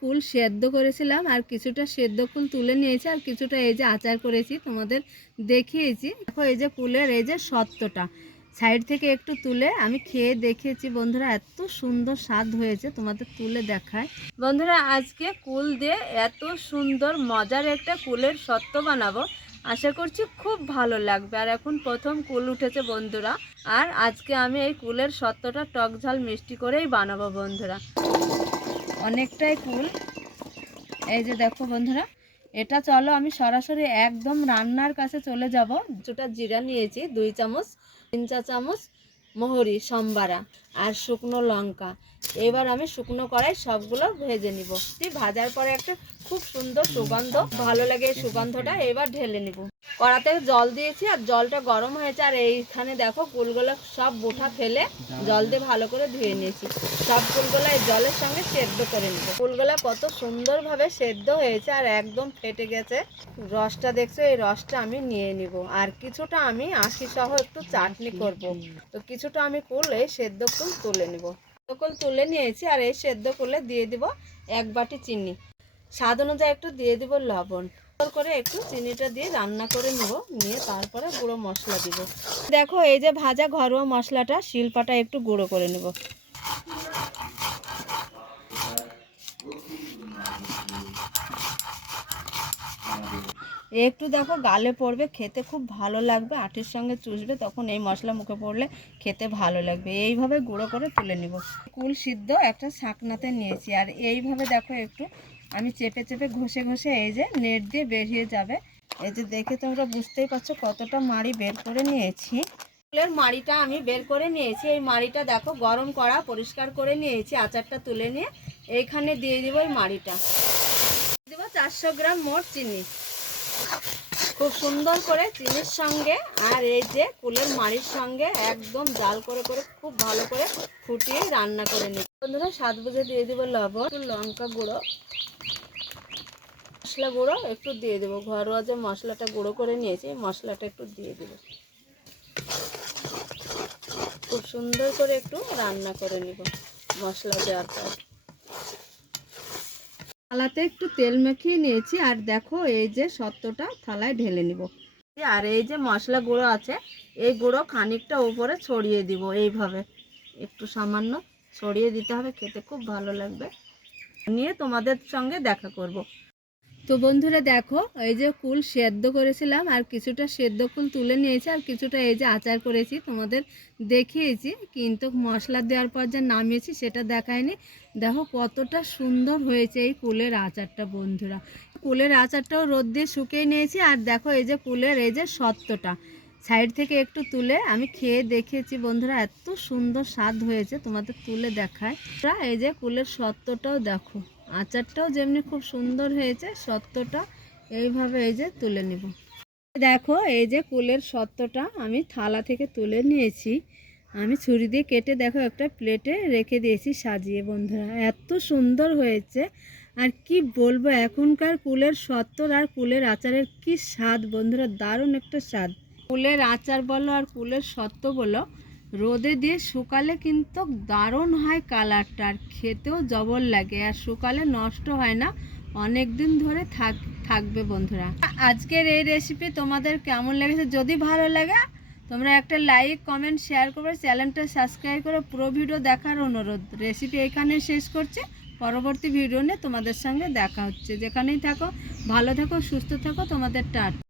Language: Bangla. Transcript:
কুল সেদ্ধ করেছিলাম আর কিছুটা সেদ্ধ কুল তুলে নিয়েছি আর কিছুটা এই যে আচার করেছি, তোমাদের দেখিয়েছি। দেখো এই যে কুলের এই যে সত্ত্বটা সাইড থেকে একটু তুলে আমি খেয়ে দেখিয়েছি বন্ধুরা, এত সুন্দর স্বাদ হয়েছে, তোমাদের তুলে দেখায়। বন্ধুরা আজকে কুল দিয়ে এত সুন্দর মজার একটা কুলের সত্ত্ব বানাবো, আশা করছি খুব ভালো লাগবে। আর এখন প্রথম কুল উঠেছে বন্ধুরা, আর আজকে আমি এই কুলের সত্ত্বটা টক ঝাল মিষ্টি করেই বানাবো বন্ধুরা। অনেকটাই কুল, এই যে দেখো বন্ধুরা, এটা চলো আমি সরাসরি একদম রান্নার কাছে চলে যাব। কিছুটা জিরা নিয়েছি 2 চামচ, 3 চা চামচ মোহরি সম্বারা আর শুকনো লঙ্কা। এবার আমি শুকনো কড়াই সবগুলো ভেজে নিব। ভাজার পরে একটা খুব সুন্দর সুগন্ধ, ভালো লাগে এই সুগন্ধটা। এবার ঢেলে নিব। কড়াতে জল দিয়েছি আর জলটা গরম হয়েছে, আর এইখানে দেখো কুলগুলো সব বোটা ফেলে জল দিয়ে ভালো করে ধুয়ে নিয়েছি। সব কুলগুলো এই জলের সঙ্গে সেদ্ধ করে নিব। কুলগুলো কত সুন্দরভাবে সেদ্ধ হয়েছে আর একদম ফেটে গেছে। রসটা দেখছো, এই রসটা আমি নিয়ে নিব। আর কিছুটা আমি আখি সহ একটু চাটনি করব, তো কিছুটা আমি কুল এই সেদ্ধ কুল তুলে নিব। কুল তুলে নিয়েছি আর এই সেদ্ধ কুলে দিয়ে দিব 1 বাটি চিনি, স্বাদ অনুযায়ী একটু দিয়ে দিব লবণ। করে একটু চিনিটা দিয়ে রান্না করে নেব, নিয়ে তারপরে গুঁড়ো মশলা দিব। দেখো এই যে ভাজা ঘরোয়া মশলাটা শিলপাটা একটু গুঁড়ো করে নেব। একটু দেখো গালে পড়বে, খেতে খুব ভালো লাগবে, আটির সঙ্গে চুষবে, তখন এই মশলা মুখে পড়লে খেতে ভালো লাগবে। এইভাবে গুঁড়ো করে তুলে নেব। কুল সিদ্ধ একটা ছাঁকনাতে নিয়েছি, আর এইভাবে দেখো একটু আমি চেপে চেপে ঘষে ঘষে এই যে নেট দিয়ে বেরিয়ে যাবে। এই যে দেখে তোমরা বুঝতেই পারছো কতটা মাড়ি বের করে নিয়েছি। কুলের মাড়িটা আমি বের করে নিয়েছি। এই মাড়িটা দেখো গরম করা পরিষ্কার করে নিয়েছি। আচারটা তুলে নিয়ে এইখানে দিয়ে দিব এই মাড়িটা। দেব 400 গ্রাম মোট চিনি, খুব সুন্দর করে চিনির সঙ্গে আর এই যে কুলের মাড়ির সঙ্গে একদম জাল করে করে খুব ভালো করে ফুটিয়ে রান্না করে নিই বন্ধুরা। স্বাদ বুঝে দিয়ে দেবো লবণ, লঙ্কা গুঁড়ো, মশলা গুঁড়ো একটু দিয়ে দেবো। ঘরোয়া যে মশলাটা গুঁড়ো করে নিয়েছি মশলাটা একটু দিয়ে দেবো। খুব সুন্দর করে একটু রান্না করে নিব মশলা দেওয়ার পর। থালাতে একটু তেল মাখিয়ে নিয়েছি, আর দেখো এই যে সত্ত্বটা থালায় ঢেলে নিব। আর এই যে মশলা গুঁড়ো আছে এই গুঁড়ো খানিকটা উপরে ছড়িয়ে দিব। এইভাবে একটু সামান্য ছড়িয়ে দিতে হবে, খেতে খুব ভালো লাগবে। নিয়ে তোমাদের সঙ্গে দেখা করব। তো বন্ধুরা দেখো এই যে কুল সেদ্ধ করেছিলাম আর কিছুটা সেদ্ধ কুল তুলে নিয়েছি, আর কিছুটা এই যে আচার করেছি, তোমাদের দেখিয়েছি, কিন্তু মশলা দেওয়ার পর যে নামিয়েছি সেটা দেখায়নি। দেখো কতটা সুন্দর হয়েছে এই কুলের আচারটা বন্ধুরা। কুলের আচারটাও রোদ দিয়ে শুকিয়ে নিয়েছি, আর দেখো এই যে কুলের এই যে সত্ত্বটা সাইড থেকে একটু তুলে আমি খেয়ে দেখিয়েছি বন্ধুরা, এত সুন্দর স্বাদ হয়েছে, তোমাদের তুলে দেখায়। এই যে কুলের সত্ত্বটাও দেখো, আচারটাও যেমনি খুব সুন্দর হয়েছে, সত্ত্বটা এইভাবে এই যে তুলে নিব। দেখো এই যে কুলের সত্ত্বটা আমি থালা থেকে তুলে নিয়েছি, আমি ছুরি দিয়ে কেটে দেখো একটা প্লেটে রেখে দিয়েছি সাজিয়ে বন্ধুরা, এত সুন্দর হয়েছে। আর কি বলবো, এখনকার কুলের সত্ত্বর আর কুলের আচারের কি স্বাদ বন্ধুরা, দারুণ একটা স্বাদ। কুলের আচার বলো আর কুলের সত্ত্ব বলো, রোদে দিয়ে শুকালে কিন্তু দারুণ হয় কালারটা, আর খেতেও জবর লাগে, আর শুকালে নষ্ট হয় না, অনেক দিন ধরে থাকবে বন্ধুরা। আজকের এই রেসিপি তোমাদের কেমন লেগেছে, যদি ভালো লাগে তোমরা একটা লাইক কমেন্ট শেয়ার করবে, চ্যানেলটা সাবস্ক্রাইব করে পুরো ভিডিও দেখার অনুরোধ। রেসিপি এখানে শেষ করছি, পরবর্তী ভিডিও নিয়ে তোমাদের সঙ্গে দেখা হচ্ছে। যেখানেই থাকো ভালো থাকো সুস্থ থাকো, তোমাদের টাটা।